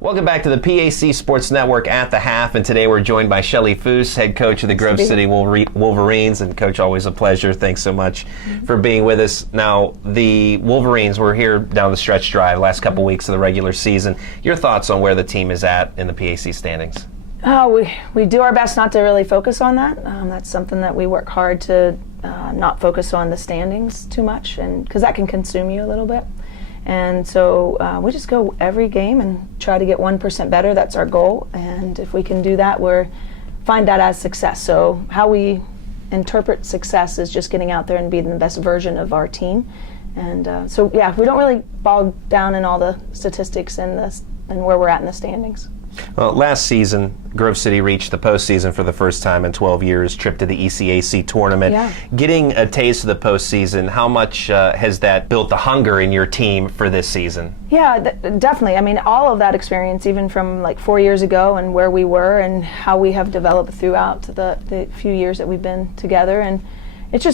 Welcome back to the PAC Sports Network at the half, and today we're joined by Chelle Fuss, head coach of the Grove City Wolverines. And Coach, always a pleasure. Thanks so much for being with us. Now, the Wolverines were here down the stretch drive last couple weeks of the regular season. Your thoughts on where the team is at in the PAC standings? We do our best not to really focus on that. That's something that we work hard to not focus on the standings too much, and because that can consume you a little bit. And so we just go every game and try to get 1% better. That's our goal. And if we can do that, find that as success. So how we interpret success is just getting out there and being the best version of our team. And we don't really bog down in all the statistics and where we're at in the standings. Well, last season, Grove City reached the postseason for the first time in 12 years, trip to the ECAC tournament. Yeah. Getting a taste of the postseason, how much has that built the hunger in your team for this season? Yeah, definitely. I mean, all of that experience, even from like 4 years ago and where we were and how we have developed throughout the few years that we've been together. And it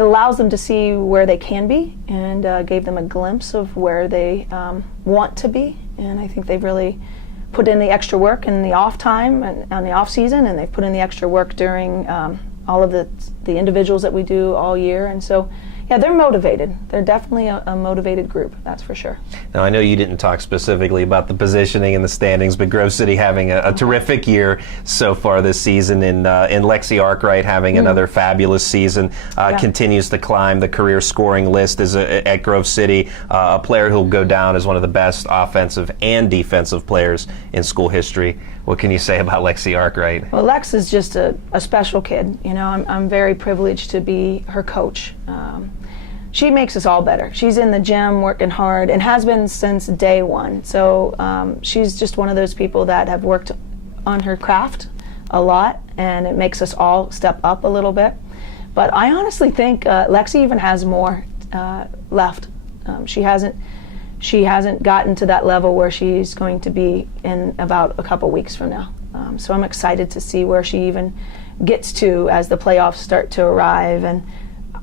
allows them to see where they can be and gave them a glimpse of where they want to be. And I think they've really put in the extra work in the off time and on the off season, and they've put in the extra work during all of the individuals that we do all year. And so, yeah, they're motivated. They're definitely a motivated group, that's for sure. Now, I know you didn't talk specifically about the positioning in the standings, but Grove City having a terrific year so far this season, and Lexi Arkwright having another fabulous season, continues to climb the career scoring list at Grove City, a player who'll go down as one of the best offensive and defensive players in school history. What can you say about Lexi Arkwright? Well, Lex is just a special kid. You know, I'm very privileged to be her coach. She makes us all better. She's in the gym working hard and has been since day one. So she's just one of those people that have worked on her craft a lot, and it makes us all step up a little bit. But I honestly think Lexi even has more left. She hasn't gotten to that level where she's going to be in about a couple weeks from now. So I'm excited to see where she even gets to as the playoffs start to arrive, and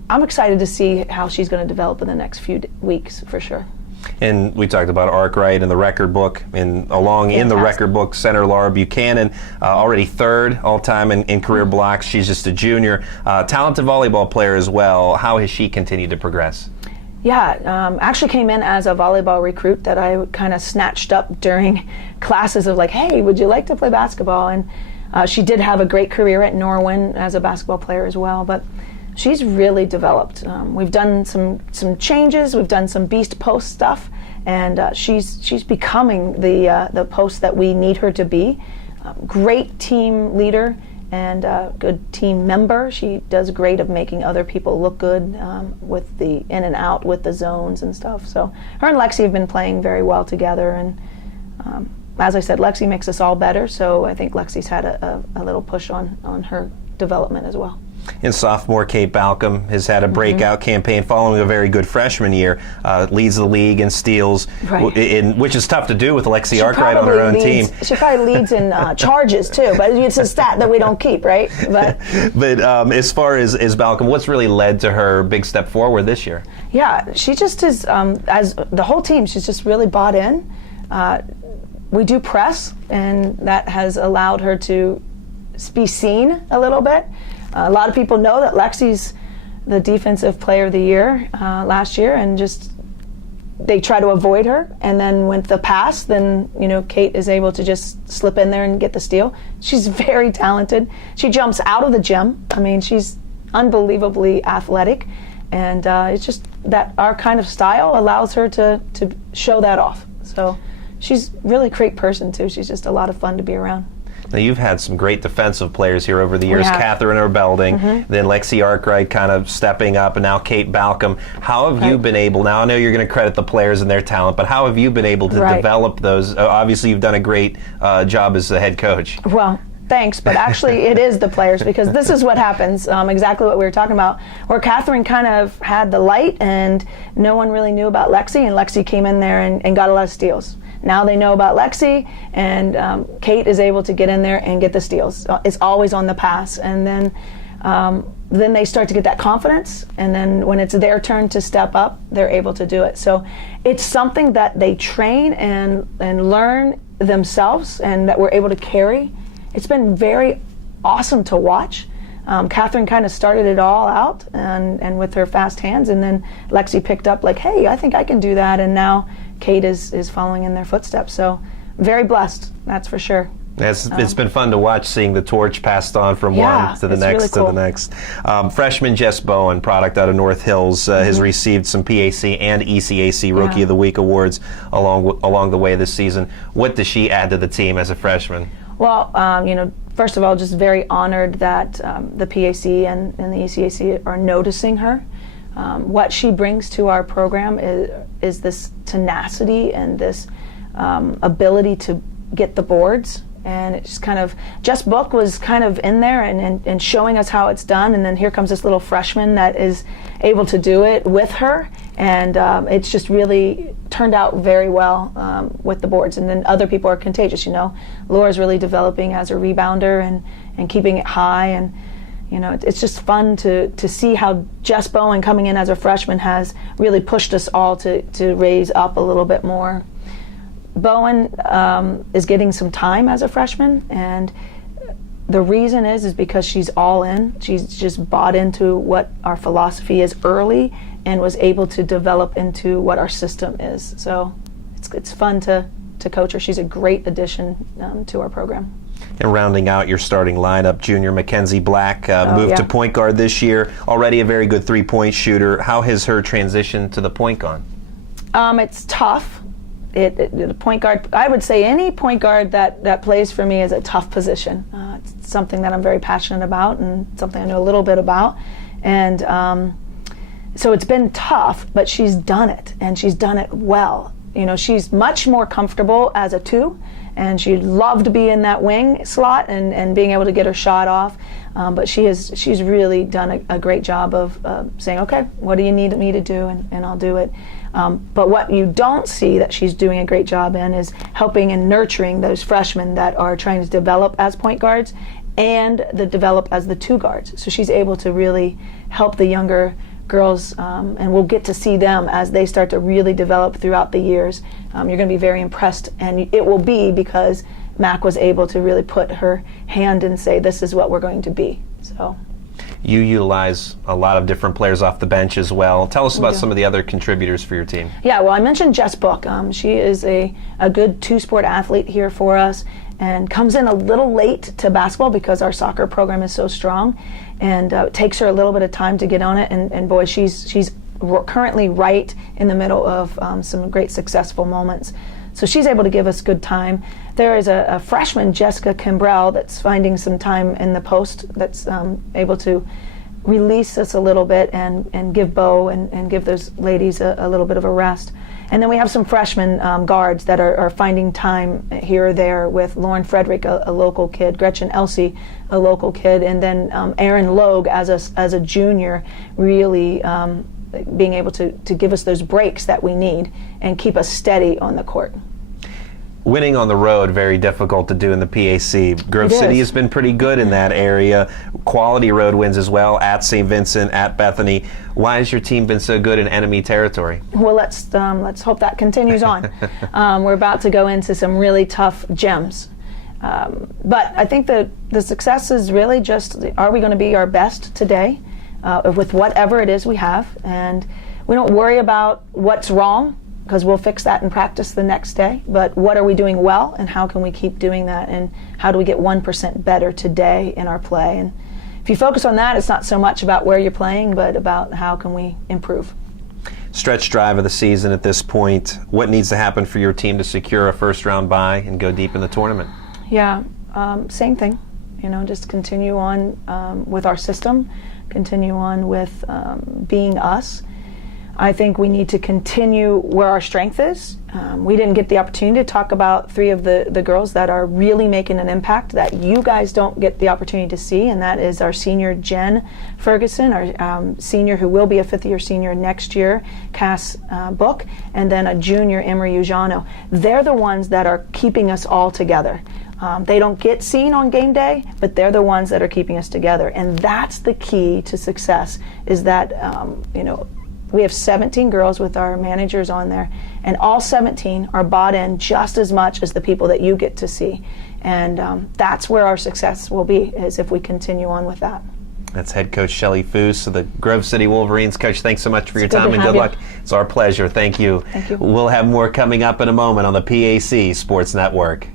I'm excited to see how she's going to develop in the next few weeks for sure. And we talked about Arkwright in the record book, and in the record book, center Laura Buchanan, already third all-time in career blocks. She's just a junior. Talented volleyball player as well. How has she continued to progress? Yeah, actually came in as a volleyball recruit that I kind of snatched up during classes of like, hey, would you like to play basketball? And she did have a great career at Norwin as a basketball player as well, but she's really developed. We've done some changes, we've done some beast post stuff, and she's becoming the post that we need her to be. Great team leader and good team member. She does great of making other people look good with the in and out with the zones and stuff. So her and Lexi have been playing very well together, and as I said, Lexi makes us all better, so I think Lexi's had a little push on her development as well. And sophomore Kate Balcom has had a breakout campaign following a very good freshman year, leads the league in steals, which is tough to do with Lexi Arkwright on her own team. She probably leads in charges too, but it's a stat that we don't keep, right? But as far as Balcom, what's really led to her big step forward this year? Yeah, she just is, as the whole team, she's just really bought in. We do press, and that has allowed her to be seen a little bit. A lot of people know that Lexi's the defensive player of the year last year, and just they try to avoid her. And then with the pass, then Kate is able to just slip in there and get the steal. She's very talented. She jumps out of the gym. I mean, she's unbelievably athletic, and it's just that our kind of style allows her to show that off. So she's really a great person too. She's just a lot of fun to be around. Now, you've had some great defensive players here over the years. Catherine Erbelding, then Lexi Arkwright kind of stepping up, and now Kate Balcom. How have you been able, now I know you're going to credit the players and their talent, but how have you been able to develop those? Obviously, you've done a great job as the head coach. Well, thanks, but actually it is the players, because this is what happens, exactly what we were talking about, where Catherine kind of had the light and no one really knew about Lexi, and Lexi came in there and got a lot of steals. Now they know about Lexi, and Kate is able to get in there and get the steals. It's always on the pass. And then then they start to get that confidence, and then when it's their turn to step up, they're able to do it. So it's something that they train and learn themselves, and that we're able to carry. It's been very awesome to watch. Catherine kind of started it all out, and with her fast hands, and then Lexi picked up like, hey, I think I can do that, and now Kate is following in their footsteps. So very blessed, that's for sure. It's been fun to watch, seeing the torch passed on from one to the next really cool. to the next. Freshman Jess Bowen, product out of North Hills, has received some PAC and ECAC Rookie of the Week awards along the way this season. What does she add to the team as a freshman? Well, first of all, just very honored that the PAC and the ECAC are noticing her. What she brings to our program is this tenacity and this ability to get the boards. And it's kind of, Jess Book was kind of in there and showing us how it's done, and then here comes this little freshman that is able to do it with her, and it's just really turned out very well with the boards. And then other people are contagious, Laura's really developing as a rebounder and keeping it high, and it's just fun to see how Jess Bowen coming in as a freshman has really pushed us all to raise up a little bit more. Bowen is getting some time as a freshman, and the reason is because she's all in. She's just bought into what our philosophy is early and was able to develop into what our system is. So it's fun to coach her. She's a great addition to our program. And rounding out your starting lineup, junior Mackenzie Black moved to point guard this year, already a very good three-point shooter. How has her transition to the point gone? It's tough. The point guard, I would say any point guard that plays for me is a tough position. It's something that I'm very passionate about and something I know a little bit about. And so it's been tough, but she's done it, and she's done it well. She's much more comfortable as a two, and she'd love to be in that wing slot and being able to get her shot off. But she's really done a great job of saying, okay, what do you need me to do, and I'll do it. But what you don't see that she's doing a great job in is helping and nurturing those freshmen that are trying to develop as point guards and develop as the two guards. So she's able to really help the younger girls, and we'll get to see them as they start to really develop throughout the years. You're going to be very impressed, and it will be because Mac was able to really put her hand and say, this is what we're going to be. So. You utilize a lot of different players off the bench as well. Tell us about some of the other contributors for your team. Yeah, well, I mentioned Jess Book. She is a good two-sport athlete here for us, and comes in a little late to basketball because our soccer program is so strong, and it takes her a little bit of time to get on it. And boy, she's currently right in the middle of some great successful moments. So she's able to give us good time. There is a freshman, Jessica Kimbrell, that's finding some time in the post, that's able to release us a little bit and give Bo and give those ladies a little bit of a rest. And then we have some freshman guards that are finding time here or there with Lauren Frederick, a local kid, Gretchen Elsey, a local kid, and then Erin Logue as a junior, really being able to give us those breaks that we need and keep us steady on the court. Winning on the road, very difficult to do in the PAC. Grove City has been pretty good in that area. Quality road wins as well, at St. Vincent, at Bethany. Why has your team been so good in enemy territory? Well, let's hope that continues on. We're about to go into some really tough gems. But I think the success is really just, are we going to be our best today with whatever it is we have? And we don't worry about what's wrong, because we'll fix that in practice the next day. But what are we doing well, and how can we keep doing that, and how do we get 1% better today in our play? And if you focus on that, it's not so much about where you're playing, but about how can we improve. Stretch drive of the season at this point. What needs to happen for your team to secure a first-round bye and go deep in the tournament? Yeah, same thing. Just continue on with our system, continue on with being us. I think we need to continue where our strength is. We didn't get the opportunity to talk about three of the girls that are really making an impact that you guys don't get the opportunity to see, and that is our senior Jen Ferguson, our senior who will be a fifth-year senior next year, Cass Book, and then a junior, Emery Ujano. They're the ones that are keeping us all together. They don't get seen on game day, but they're the ones that are keeping us together. And that's the key to success, is that, we have 17 girls with our managers on there, and all 17 are bought in just as much as the people that you get to see. And that's where our success will be, is if we continue on with that. That's head coach Chelle Fuss of the Grove City Wolverines. Coach, thanks so much for your It's good time to and have good you. luck. It's our pleasure. Thank you. Thank you. We'll have more coming up in a moment on the PAC Sports Network.